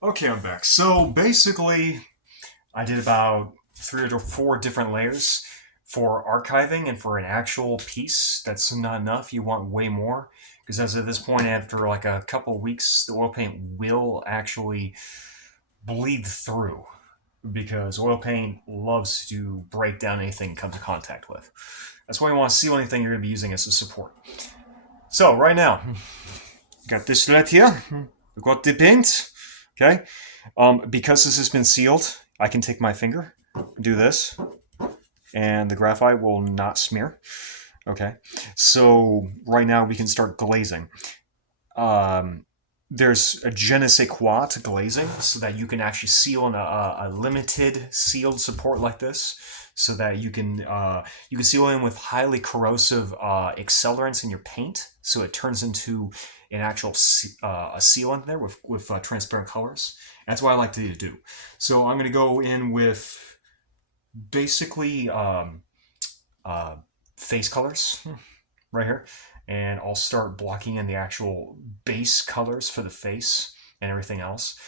Okay, I'm back. So basically, I did about 3 or 4 different layers for archiving and for an actual piece. That's not enough. You want way more. Because as of this point, after like a couple of weeks, the oil paint will actually bleed through. Because oil paint loves to break down anything it comes in contact with. That's why you want to seal anything you're going to be using as a support. So, right now, got this sled here. We got the paint. Okay. Because this has been sealed, I can take my finger, do this, and the graphite will not smear. Okay. So right now we can start glazing. Um, there's a je ne sais quoi to glazing so that you can actually seal in a limited sealed support like this so that you can seal in with highly corrosive accelerants in your paint so it turns into an actual a sealant there with transparent colors. That's what I like to do. So I'm going to go in with basically uh, face colors right here, and I'll start blocking in the actual base colors for the face and everything else.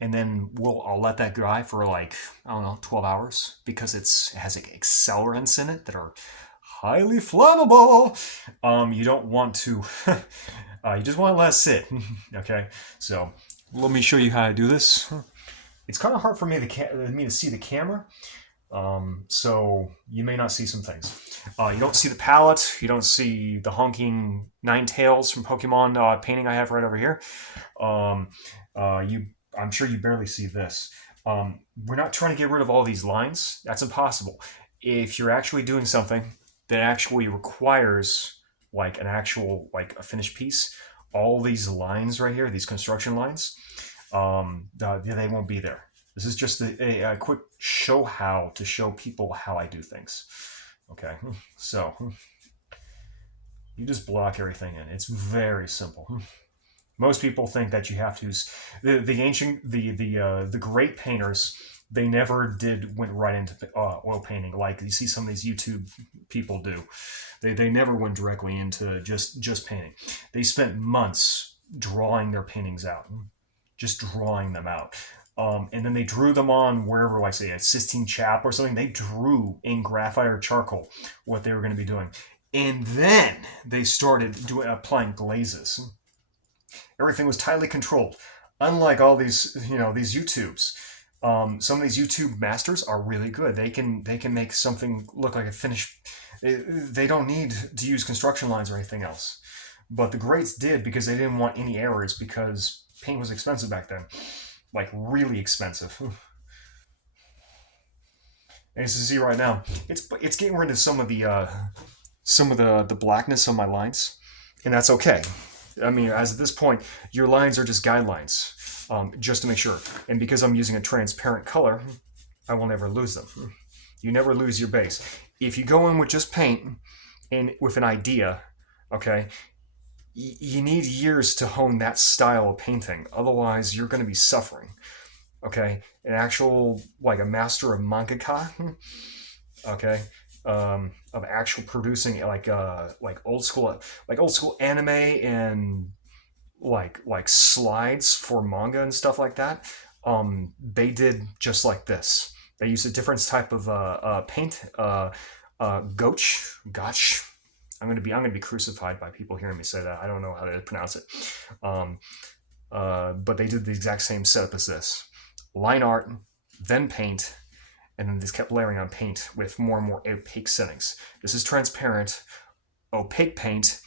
And then I'll let that dry for like, I don't know, 12 hours because it has like accelerants in it that are highly flammable. You don't want to, you just want to let it sit. Okay, so let me show you how to do this. It's kind of hard for me to see the camera, so you may not see some things. You don't see the palette. You don't see the honking nine tails from Pokemon painting I have right over here. Um, I'm sure you barely see this. We're not trying to get rid of all these lines. That's impossible. If you're actually doing something that actually requires like an actual like a finished piece, all these lines right here, these construction lines, they won't be there. This is just a quick show how to show people how I do things. Okay, so you just block everything in. It's very simple. Most people think that you have to use the ancient the great painters. They never did went right into oil painting like you see some of these YouTube people do. They never went directly into just painting. They spent months drawing their paintings out, just drawing them out. And then they drew them on wherever, like say a Sistine Chap or something. They drew in graphite or charcoal what they were going to be doing, and then they started applying glazes. Everything was tightly controlled. Unlike all these, these YouTubes, some of these YouTube masters are really good. They can make something look like a finished. They don't need to use construction lines or anything else. But the greats did because they didn't want any errors because paint was expensive back then, like really expensive. And as you see right now, it's getting rid of some of the blackness on my lines, and that's okay. I mean, as at this point, your lines are just guidelines, just to make sure. And because I'm using a transparent color, I will never lose them. You never lose your base. If you go in with just paint and with an idea, okay, you need years to hone that style of painting. Otherwise, you're going to be suffering. Okay, an actual like a master of mangaka. Okay, of actual producing like old school anime and like slides for manga and stuff like that. They did just like this. They used a different type of paint. Gotch. I'm gonna be crucified by people hearing me say that. I don't know how to pronounce it. Um, but they did the exact same setup as this: line art, then paint, and then just kept layering on paint with more and more opaque settings. This is transparent. Opaque paint,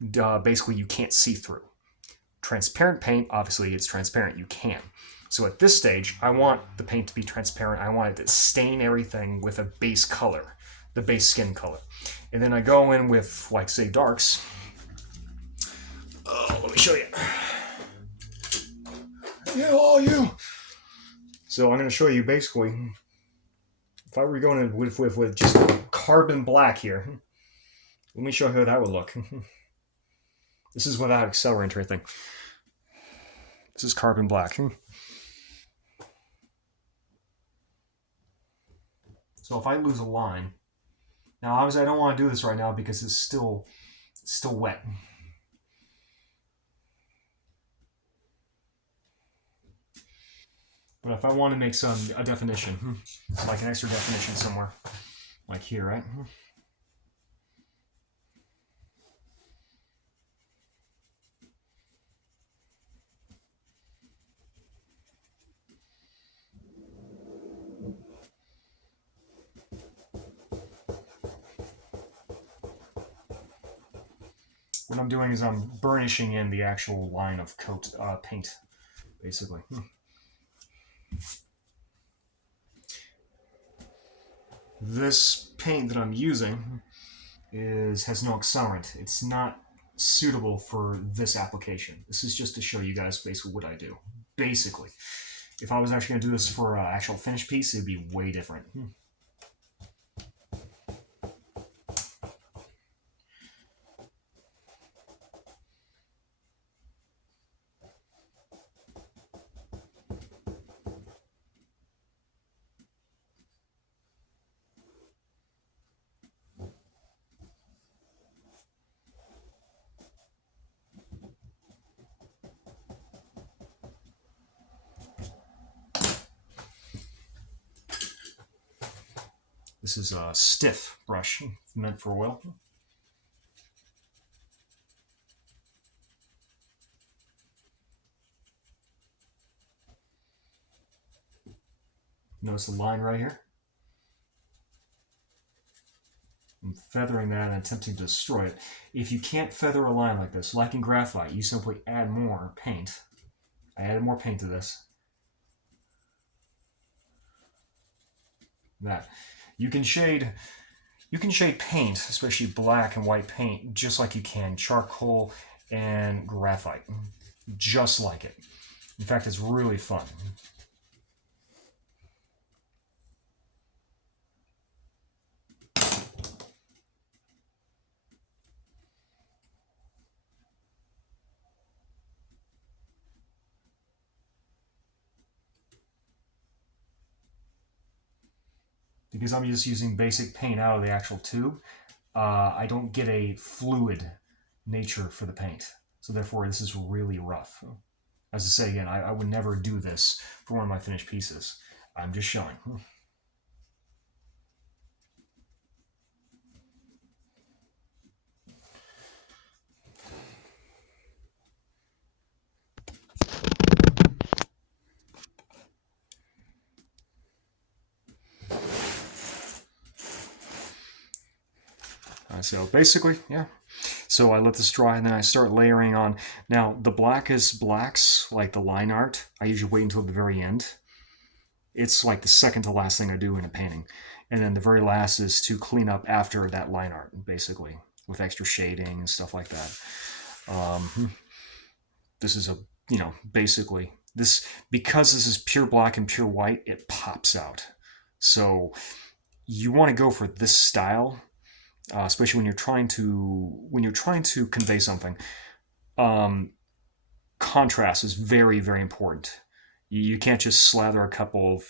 basically you can't see through. Transparent paint, obviously it's transparent, you can. So at this stage, I want the paint to be transparent. I want it to stain everything with a base color, the base skin color. And then I go in with, like, say, darks. Oh, let me show you. Yeah, oh, you. So I'm going to show you basically, if I were going in with just carbon black here, let me show you how that would look. This is without accelerant or anything. This is carbon black. So if I lose a line, now obviously I don't want to do this right now because it's still wet. But if I want to make a definition, like an extra definition somewhere, like here, right? What I'm doing is I'm burnishing in the actual line of coat paint, basically. This paint that I'm using has no accelerant. It's not suitable for this application. This is just to show you guys basically what I do. Basically, if I was actually going to do this for an actual finished piece, it'd be way different. This is a stiff brush meant for oil. Notice the line right here? I'm feathering that and attempting to destroy it. If you can't feather a line like this, like in graphite, you simply add more paint. I added more paint to this. That. You can shade paint, especially black and white paint, just like you can charcoal and graphite. Just like it. In fact, it's really fun. Because I'm just using basic paint out of the actual tube, I don't get a fluid nature for the paint. So therefore, this is really rough. As I say again, I would never do this for one of my finished pieces. I'm just showing. So basically, yeah. So I let this dry and then I start layering on. Now, the blackest blacks, like the line art, I usually wait until the very end. It's like the second to last thing I do in a painting. And then the very last is to clean up after that line art, basically, with extra shading and stuff like that. This is basically, because this is pure black and pure white, it pops out. So you want to go for this style, especially when you're trying to convey something. Contrast is very, very important. You can't just slather a couple of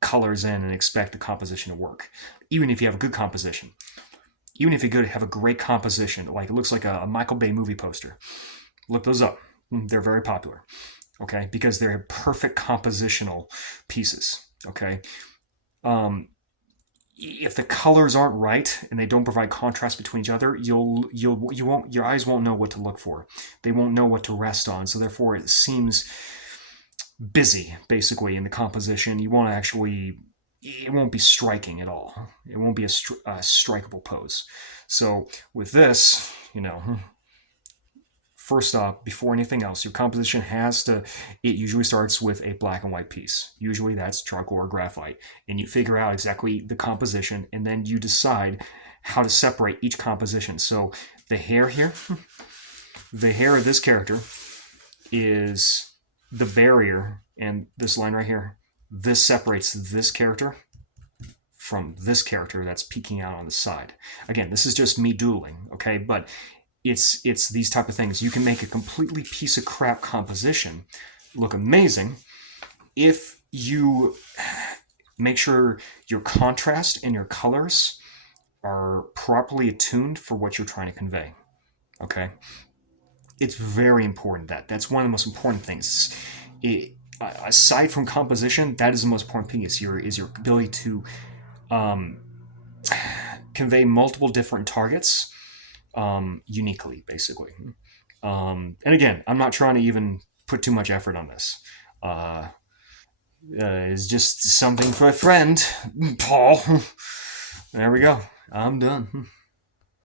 colors in and expect the composition to work. Even if you have a good composition, even if you have a great composition, like it looks like a Michael Bay movie poster. Look those up. They're very popular. Okay, because they're perfect compositional pieces. Okay. If the colors aren't right and they don't provide contrast between each other, your eyes won't know what to look for. They won't know what to rest on. So therefore, it seems busy, basically, in the composition. It won't be striking at all. It won't be a strikeable pose. So with this, first off, before anything else, your composition it usually starts with a black and white piece. Usually that's charcoal or graphite. And you figure out exactly the composition, and then you decide how to separate each composition. So the hair here, the hair of this character is the barrier, and this line right here, this separates this character from this character that's peeking out on the side. Again, this is just me doodling, okay? But it's these type of things. You can make a completely piece of crap composition look amazing if you make sure your contrast and your colors are properly attuned for what you're trying to convey. Okay? It's very important that's one of the most important things. aside from composition, that is the most important thing. Is your ability to um, convey multiple different targets uniquely, basically. And again, I'm not trying to even put too much effort on this. Uh, it's just something for a friend, Paul. There we go. I'm done.